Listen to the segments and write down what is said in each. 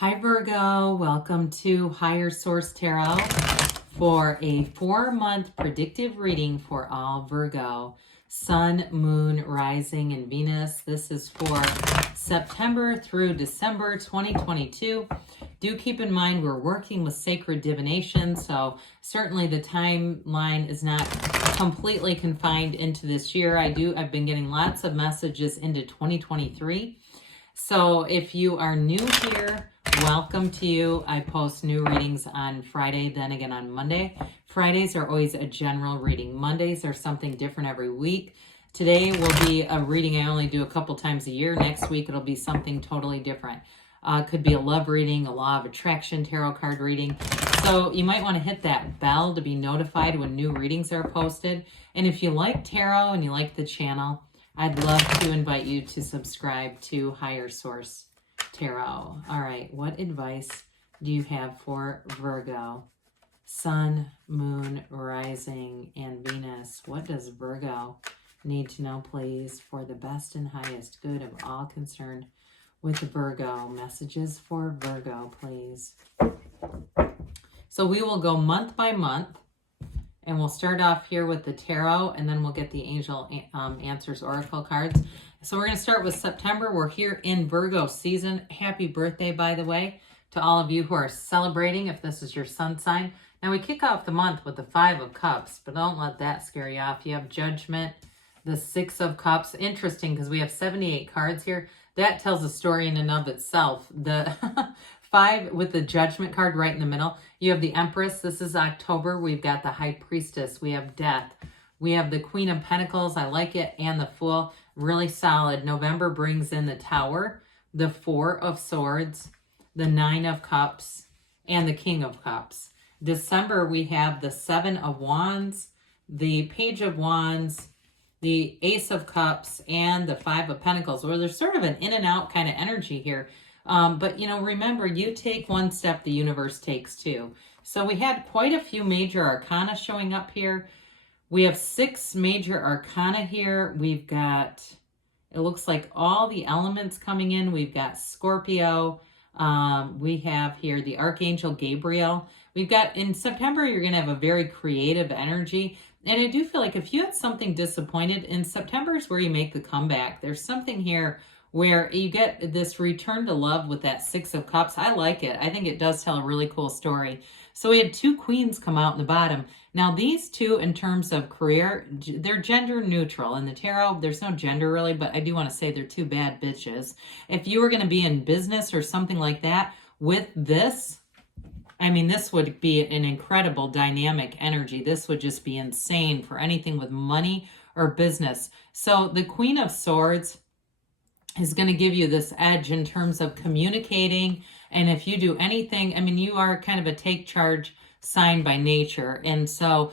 Hi Virgo, welcome to Higher Source Tarot for a 4-month predictive reading for all Virgo, Sun, Moon, Rising, and Venus. This is for September through December 2022. Do keep in mind we're working with sacred divination, so certainly the timeline is not completely confined into this year. I've been getting lots of messages into 2023. So if you are new here, welcome to you. I post new readings on Friday, then again on Monday. Fridays are always a general reading. Mondays are something different every week. Today will be a reading I only do a couple times a year. Next week it'll be something totally different. Could be a love reading, a law of attraction tarot card reading. So you might want to hit that bell to be notified when new readings are posted. And if you like tarot and you like the channel, I'd love to invite you to subscribe to Higher Source Tarot. All right, what advice do you have for Virgo? Sun, Moon, Rising, and Venus. What does Virgo need to know, please, for the best and highest good of all concerned with Virgo? Messages for Virgo, please. So we will go month by month. And we'll start off here with the tarot, and then we'll get the angel answers oracle cards. So we're going to start with September. We're here in Virgo season. Happy birthday, by the way, to all of you who are celebrating, if this is your sun sign. Now, we kick off the month with the 5 of Cups, but don't let that scare you off. You have Judgment, the 6 of Cups. Interesting, because we have 78 cards here. That tells a story in and of itself. The 5 with the Judgment card right in the middle. You have the Empress. This is October. We've got the High Priestess. We have Death. We have the Queen of Pentacles. I like it. And the Fool. Really solid. November brings in the Tower, the 4 of Swords, the 9 of Cups, and the King of Cups. December, we have the 7 of Wands, the Page of Wands, the Ace of Cups, and the 5 of Pentacles. Well, there's sort of an in and out kind of energy here. But, remember, you take one step, the universe takes two. So we had quite a few major arcana showing up here. We have 6 major arcana here. We've got, it looks like all the elements coming in. We've got Scorpio. We have here the Archangel Gabriel. We've got, in September, you're going to have a very creative energy. And I do feel like if you had something disappointed, in September is where you make the comeback. There's something here where you get this return to love with that 6 of Cups. I like it. I think it does tell a really cool story. So we had 2 queens come out in the bottom. Now these 2, in terms of career, they're gender neutral. In the tarot, there's no gender really, but I do want to say they're 2 bad bitches. If you were going to be in business or something like that, with this, I mean, this would be an incredible dynamic energy. This would just be insane for anything with money or business. So the Queen of Swords is going to give you this edge in terms of communicating. And if you do anything, I mean, you are kind of a take charge sign by nature. And so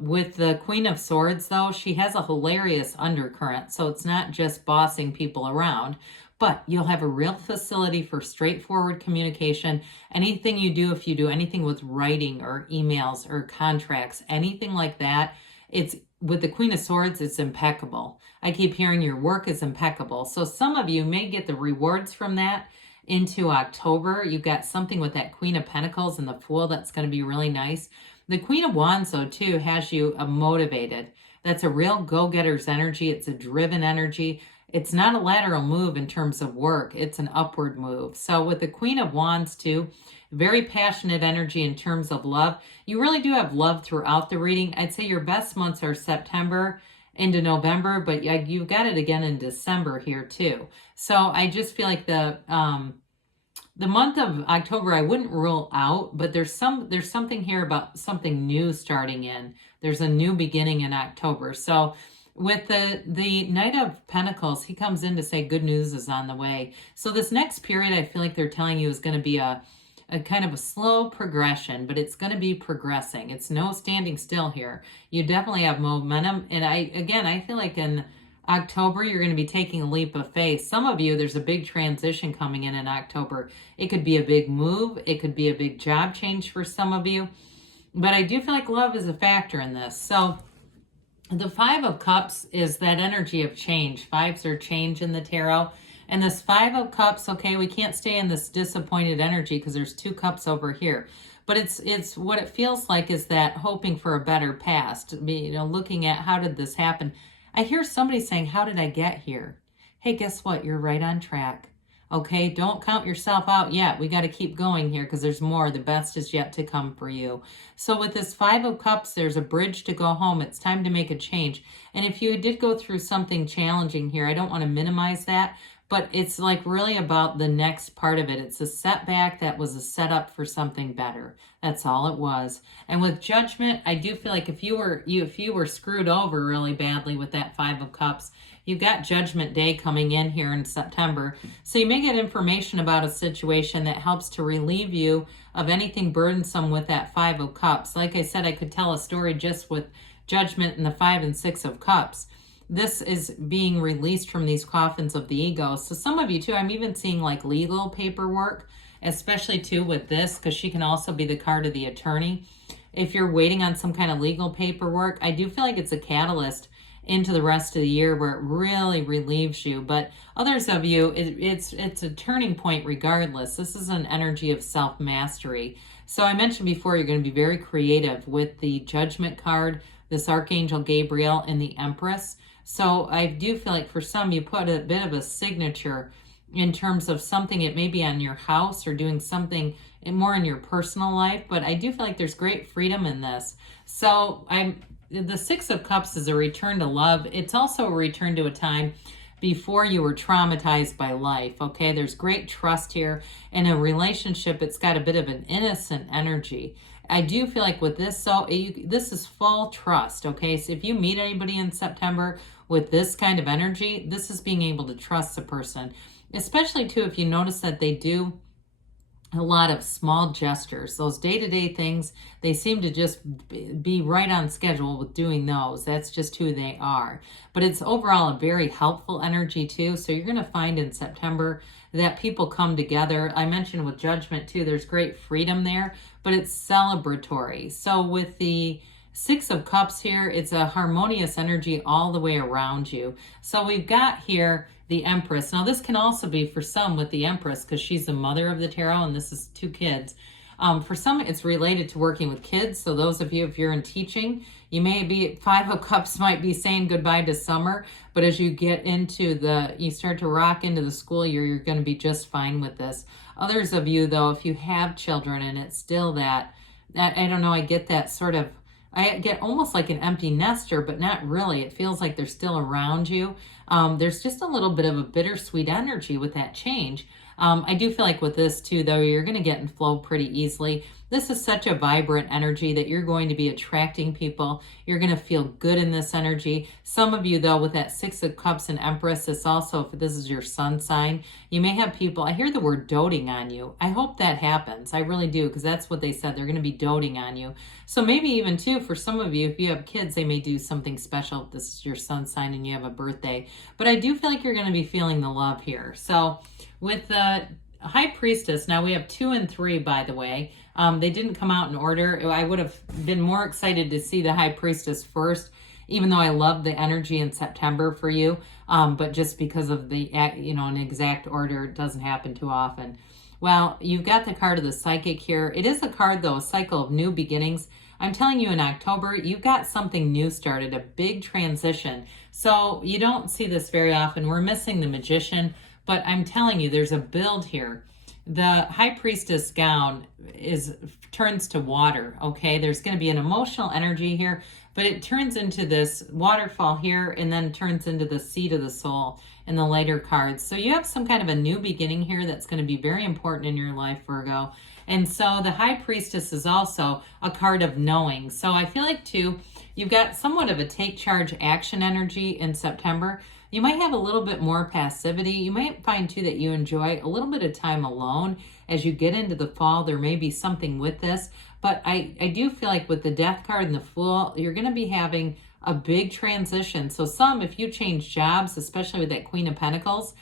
with the Queen of Swords, though, she has a hilarious undercurrent. So it's not just bossing people around, but you'll have a real facility for straightforward communication. Anything you do, if you do anything with writing or emails or contracts, anything like that, it's with the Queen of Swords, it's impeccable. I keep hearing your work is impeccable. So some of you may get the rewards from that into October. You've got something with that Queen of Pentacles and the Fool that's going to be really nice. The Queen of Wands, though, too, has you motivated. That's a real go-getter's energy. It's a driven energy. It's not a lateral move in terms of work. It's an upward move. So with the Queen of Wands, too, very passionate energy in terms of love. You really do have love throughout the reading. I'd say your best months are September into November, but you've got it again in December here too. So I just feel like the month of October I wouldn't rule out, but there's something here about something new starting in. There's a new beginning in October. So with the Knight of Pentacles, he comes in to say good news is on the way. So this next period, I feel like they're telling you is going to be a kind of a slow progression, but it's going to be progressing. It's no standing still here. You definitely have momentum. And I feel like in October, you're going to be taking a leap of faith. Some of you, there's a big transition coming in October. It could be a big move. It could be a big job change for some of you. But I do feel like love is a factor in this. So the 5 of Cups is that energy of change. 5s are change in the tarot. And this Five of Cups, okay, we can't stay in this disappointed energy because there's 2 cups over here. But it's what it feels like is that hoping for a better past, looking at how did this happen. I hear somebody saying, how did I get here? Hey, guess what? You're right on track. Okay, don't count yourself out yet. We got to keep going here because there's more. The best is yet to come for you. So with this Five of Cups, there's a bridge to go home. It's time to make a change. And if you did go through something challenging here, I don't want to minimize that, but it's like really about the next part of it. It's a setback that was a setup for something better. That's all it was. And with Judgment, I do feel like if you were screwed over really badly with that Five of Cups, you've got Judgment Day coming in here in September. So you may get information about a situation that helps to relieve you of anything burdensome with that Five of Cups. Like I said, I could tell a story just with Judgment and the 5 and 6 of Cups. This is being released from these coffins of the ego. So some of you too, I'm even seeing like legal paperwork, especially too with this, because she can also be the card of the attorney. If you're waiting on some kind of legal paperwork, I do feel like it's a catalyst into the rest of the year where it really relieves you. But others of you, it's a turning point regardless. This is an energy of self-mastery. So I mentioned before, you're going to be very creative with the Judgment card, this Archangel Gabriel, and the Empress. So I do feel like for some, you put a bit of a signature in terms of something, it may be on your house or doing something more in your personal life, but I do feel like there's great freedom in this. So the 6 of Cups is a return to love. It's also a return to a time before you were traumatized by life, okay? There's great trust here. In a relationship, it's got a bit of an innocent energy. I do feel like with this, this is full trust, okay? So if you meet anybody in September with this kind of energy, this is being able to trust the person, especially too if you notice that they do a lot of small gestures. Those day-to-day things, they seem to just be right on schedule with doing those. That's just who they are. But it's overall a very helpful energy too. So you're going to find in September that people come together. I mentioned with Judgment too, there's great freedom there, but it's celebratory. So with the 6 of Cups here, it's a harmonious energy all the way around you. So we've got here the Empress. Now this can also be for some with the Empress because she's the mother of the tarot and this is 2 kids. For some, it's related to working with kids. So those of you, if you're in teaching, you may be, 5 of Cups might be saying goodbye to summer, but as you get into you start to rock into the school year, you're going to be just fine with this. Others of you though, if you have children and it's still that I don't know, I get that sort of, I get almost like an empty nester, but not really. It feels like they're still around you. There's just a little bit of a bittersweet energy with that change. I do feel like with this too, though, you're going to get in flow pretty easily. This is such a vibrant energy that you're going to be attracting people. You're going to feel good in this energy. Some of you, though, with that 6 of Cups and Empress, this also, if this is your sun sign, you may have people, I hear the word doting on you. I hope that happens. I really do, because that's what they said. They're going to be doting on you. So maybe even, too, for some of you, if you have kids, they may do something special if this is your sun sign and you have a birthday. But I do feel like you're going to be feeling the love here. So with the High Priestess, now we have 2 and 3, by the way. They didn't come out in order. I would have been more excited to see the High Priestess first, even though I love the energy in September for you. But just because of the, an exact order, it doesn't happen too often. Well, you've got the card of the Psychic here. It is a card, though, a cycle of new beginnings. I'm telling you, in October, you've got something new started, a big transition. So you don't see this very often. We're missing the Magician, but I'm telling you, there's a build here. The High Priestess gown turns to water, okay? There's going to be an emotional energy here, but it turns into this waterfall here and then turns into the seat of the soul in the later cards. So you have some kind of a new beginning here that's going to be very important in your life, Virgo. And so the High Priestess is also a card of knowing. So I feel like, too, you've got somewhat of a take charge action energy in September. You might have a little bit more passivity. You might find, too, that you enjoy a little bit of time alone. As you get into the fall, there may be something with this. But I do feel like with the Death card and the Fool, you're going to be having a big transition. So some, if you change jobs, especially with that Queen of Pentacles,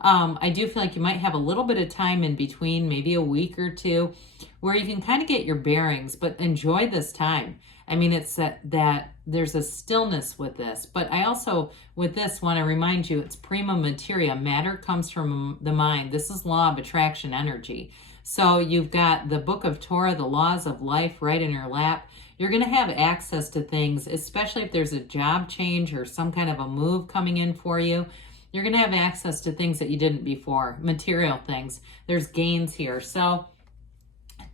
I do feel like you might have a little bit of time in between, maybe a week or two, where you can kind of get your bearings, but enjoy this time. I mean, it's that there's a stillness with this, but I also, with this, want to remind you, it's prima materia. Matter comes from the mind. This is law of attraction energy. So you've got the book of Torah, the laws of life, right in your lap. You're going to have access to things, especially if there's a job change or some kind of a move coming in for you. You're going to have access to things that you didn't before, material things. There's gains here. So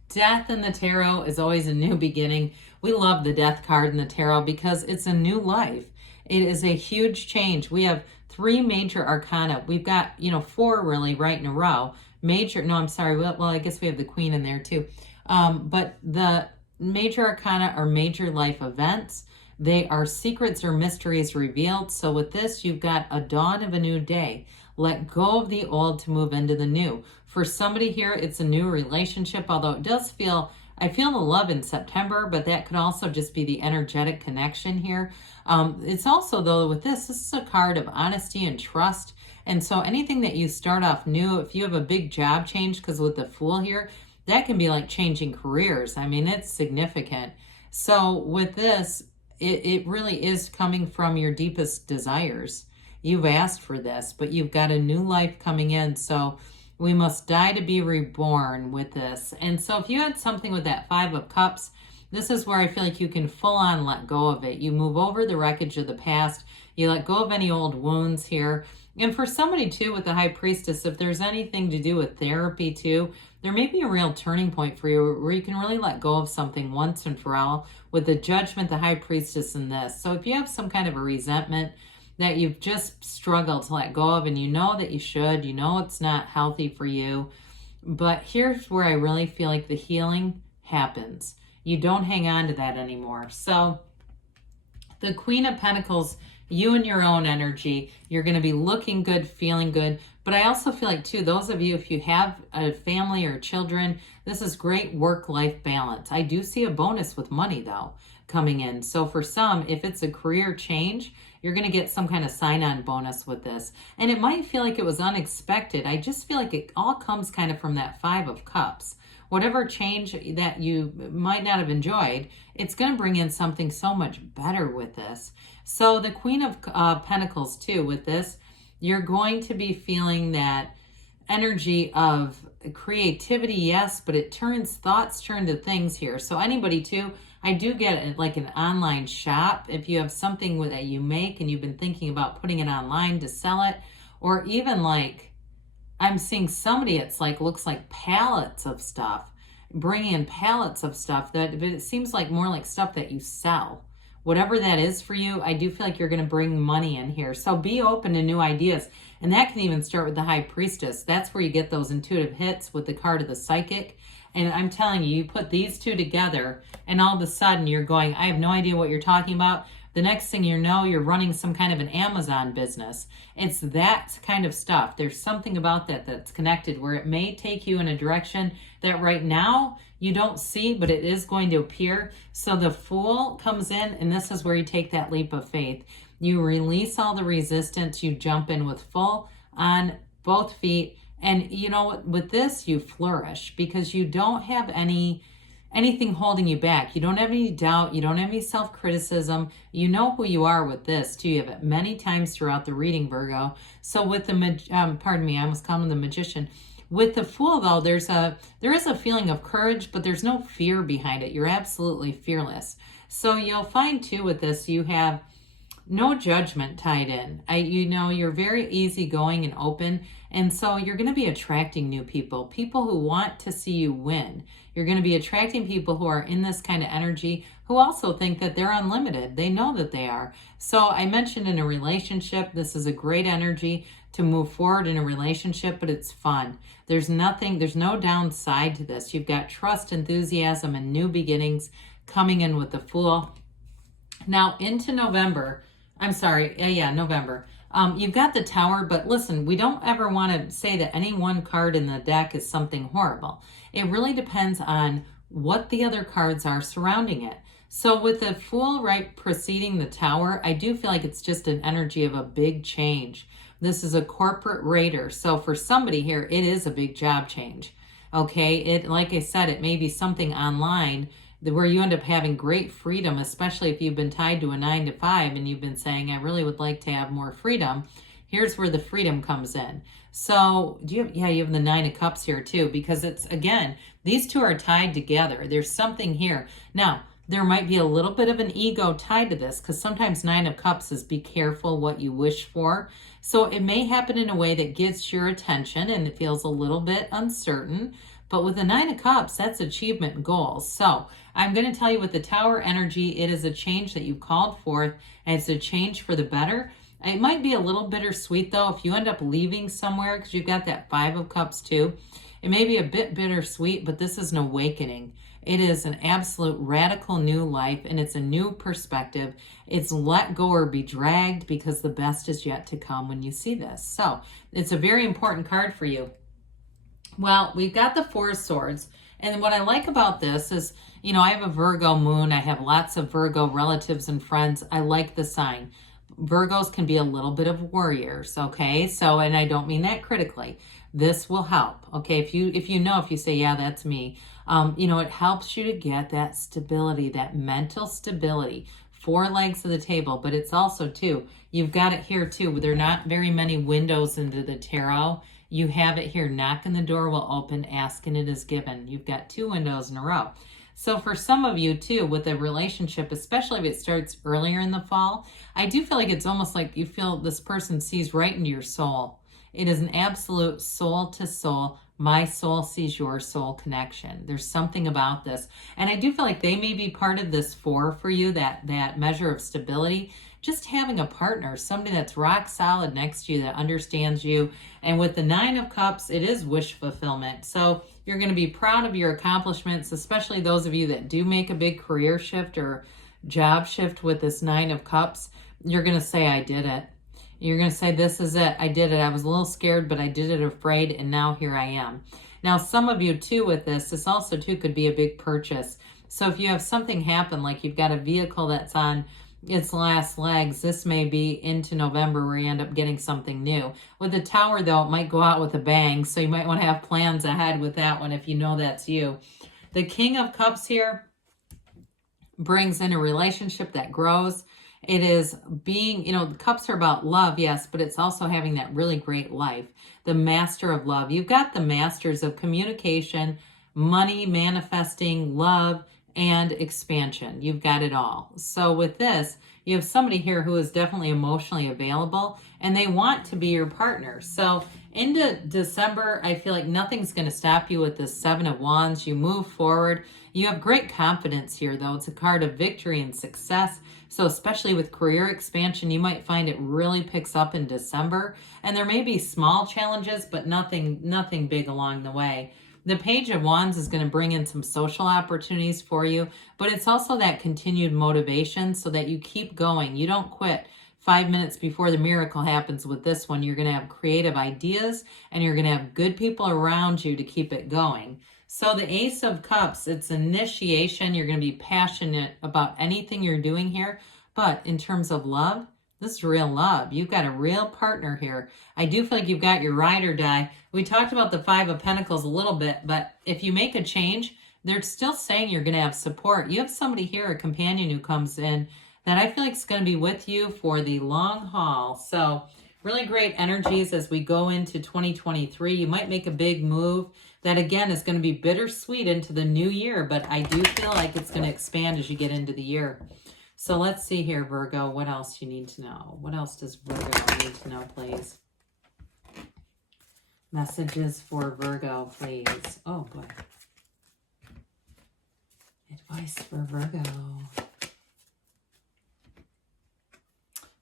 death in the tarot is always a new beginning. We love the death card in the tarot because it's a new life. It is a huge change. We have 3 major arcana. We've got, 4 really right in a row. Well, I guess we have the queen in there too. But the major arcana are major life events. They are secrets or mysteries revealed. So with this, you've got a dawn of a new day. Let go of the old to move into the new. For somebody here, it's a new relationship, although it does feel, I feel the love in September, but that could also just be the energetic connection here. It's also, though, with this is a card of honesty and trust. And so anything that you start off new, if you have a big job change, because with the Fool here, that can be like changing careers. I mean, it's significant. So with this, it really is coming from your deepest desires. You've asked for this, but you've got a new life coming in. So we must die to be reborn with this. And so if you had something with that 5 of Cups, this is where I feel like you can full on let go of it. You move over the wreckage of the past. You let go of any old wounds here. And for somebody too with the High Priestess, if there's anything to do with therapy too, there may be a real turning point for you where you can really let go of something once and for all with the Judgment, the High Priestess, and this. So if you have some kind of a resentment that you've just struggled to let go of, and you know that you should, you know it's not healthy for you, but here's where I really feel like the healing happens. You don't hang on to that anymore. So the Queen of Pentacles, you and your own energy, you're going to be looking good, feeling good. But I also feel like too, those of you, if you have a family or children, this is great work-life balance. I do see a bonus with money though coming in. So for some, if it's a career change, you're going to get some kind of sign-on bonus with this. And it might feel like it was unexpected. I just feel like it all comes kind of from that 5 of Cups. Whatever change that you might not have enjoyed, it's going to bring in something so much better with this. So the Queen of Pentacles too, with this, you're going to be feeling that energy of creativity, yes, but thoughts turn to things here. So anybody too, I do get it like an online shop. If you have something that you make and you've been thinking about putting it online to sell it, or even like, I'm seeing somebody, it's like, looks like pallets of stuff, bringing in pallets of stuff but it seems like more like stuff that you sell. Whatever that is for you, I do feel like you're going to bring money in here. So be open to new ideas. And that can even start with the High Priestess. That's where you get those intuitive hits with the card of the Psychic. And I'm telling you, you put these two together and all of a sudden you're going, I have no idea what you're talking about. The next thing you know, you're running some kind of an Amazon business. It's that kind of stuff. There's something about that that's connected where it may take you in a direction that right now you don't see, but it is going to appear. So the Fool comes in, and this is where you take that leap of faith. You release all the resistance. You jump in with full on both feet. And you know what? With this, you flourish because you don't have anything holding you back. You don't have any doubt. You don't have any self-criticism. You know who you are with this too. You have it many times throughout the reading, Virgo. So with the, pardon me, I almost called him the Magician. With the Fool though, there is a feeling of courage, but there's no fear behind it. You're absolutely fearless. So you'll find too with this, you have no judgment tied in. You're very easygoing and open. And so you're going to be attracting new people who want to see you win. You're going to be attracting people who are in this kind of energy, who also think that they're unlimited. They know that they are. So I mentioned in a relationship, this is a great energy to move forward in a relationship, but it's fun. There's no downside to this. You've got trust, enthusiasm, and new beginnings coming in with the Fool. Now into November, November. You've got the Tower, but listen, we don't ever want to say that any one card in the deck is something horrible. It really depends on what the other cards are surrounding it. So with the Fool right preceding the Tower, I do feel like it's just an energy of a big change. This is a corporate raider. So for somebody here, it is a big job change. Okay, it, like I said, it may be something online where you end up having great freedom, especially if you've been tied to a 9 to 5 and you've been saying, I really would like to have more freedom. Here's where the freedom comes in. So you have the 9 of Cups here too, because it's, again, these two are tied together. There's something here. Now, there might be a little bit of an ego tied to this, because sometimes 9 of Cups is be careful what you wish for. So it may happen in a way that gets your attention and it feels a little bit uncertain. But with the 9 of Cups, that's achievement and goals. So I'm going to tell you with the Tower energy, it is a change that you've called forth, and it's a change for the better. It might be a little bittersweet, though, if you end up leaving somewhere, because you've got that 5 of Cups, too. It may be a bit bittersweet, but this is an awakening. It is an absolute radical new life, and it's a new perspective. It's let go or be dragged, because the best is yet to come when you see this. So it's a very important card for you. Well, we've got the 4 of Swords. And what I like about this is, you know, I have a Virgo moon. I have lots of Virgo relatives and friends. I like the sign. Virgos can be a little bit of warriors, okay? So, and I don't mean that critically. This will help, okay? If you say, yeah, that's me, you know, it helps you to get that stability, that mental stability. 4 legs of the table, but it's also, too, you've got it here, too. There are not very many windows into the tarot. You have it here. Knock and the door will open. Ask and it is given. You've got 2 windows in a row. So for some of you too, with a relationship, especially if it starts earlier in the fall, I do feel like it's almost like you feel this person sees right into your soul. It is an absolute soul to soul. My soul sees your soul connection. There's something about this. And I do feel like they may be part of this 4 for you, that measure of stability. Just having a partner, somebody that's rock solid next to you that understands you. And with the 9 of Cups, it is wish fulfillment. So you're going to be proud of your accomplishments, especially those of you that do make a big career shift or job shift with this 9 of Cups. You're going to say, I did it. You're going to say, this is it. I did it. I was a little scared, but I did it afraid, and now here I am. Now, some of you too with this also too could be a big purchase. So if you have something happen, like you've got a vehicle that's on its last legs, this may be into November where you end up getting something new. With the Tower, though, it might go out with a bang, so you might want to have plans ahead with that one if you know that's you. The King of Cups here brings in a relationship that grows. It is being, you know, the cups are about love, yes, but it's also having that really great life. The Master of Love. You've got the masters of communication, money, manifesting, love, and expansion. You've got it all. So with this, you have somebody here who is definitely emotionally available, and they want to be your partner. So into December, I feel like nothing's going to stop you with this 7 of Wands. You move forward. You have great confidence here, though. It's a card of victory and success. So especially with career expansion, you might find it really picks up in December. And there may be small challenges, but nothing big along the way. The Page of Wands is going to bring in some social opportunities for you, but it's also that continued motivation so that you keep going. You don't quit 5 minutes before the miracle happens with this one. You're going to have creative ideas, and you're going to have good people around you to keep it going. So the Ace of Cups, it's initiation. You're going to be passionate about anything you're doing here. But in terms of love, this is real love. You've got a real partner here. I do feel like you've got your ride or die. We talked about the 5 of Pentacles a little bit, but if you make a change, they're still saying you're going to have support. You have somebody here, a companion who comes in that I feel like is going to be with you for the long haul. So really great energies as we go into 2023. You might make a big move that, again, is going to be bittersweet into the new year, but I do feel like it's going to expand as you get into the year. So let's see here, Virgo, what else you need to know. What else does Virgo need to know, please? Messages for Virgo, please. Oh, boy. Advice for Virgo.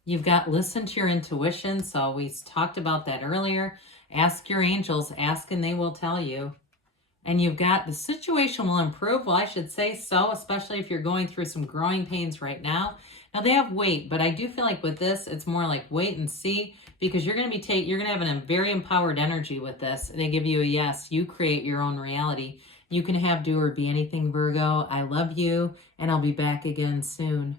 You've got listen to your intuition. So we talked about that earlier. Ask your angels. Ask and they will tell you. And you've got the situation will improve. Well, I should say so, especially if you're going through some growing pains right now. Now they have wait, but I do feel like with this, it's more like wait and see, because you're going to be you're going to have a very empowered energy with this. They give you a yes. You create your own reality. You can have, do, or be anything, Virgo. I love you, and I'll be back again soon.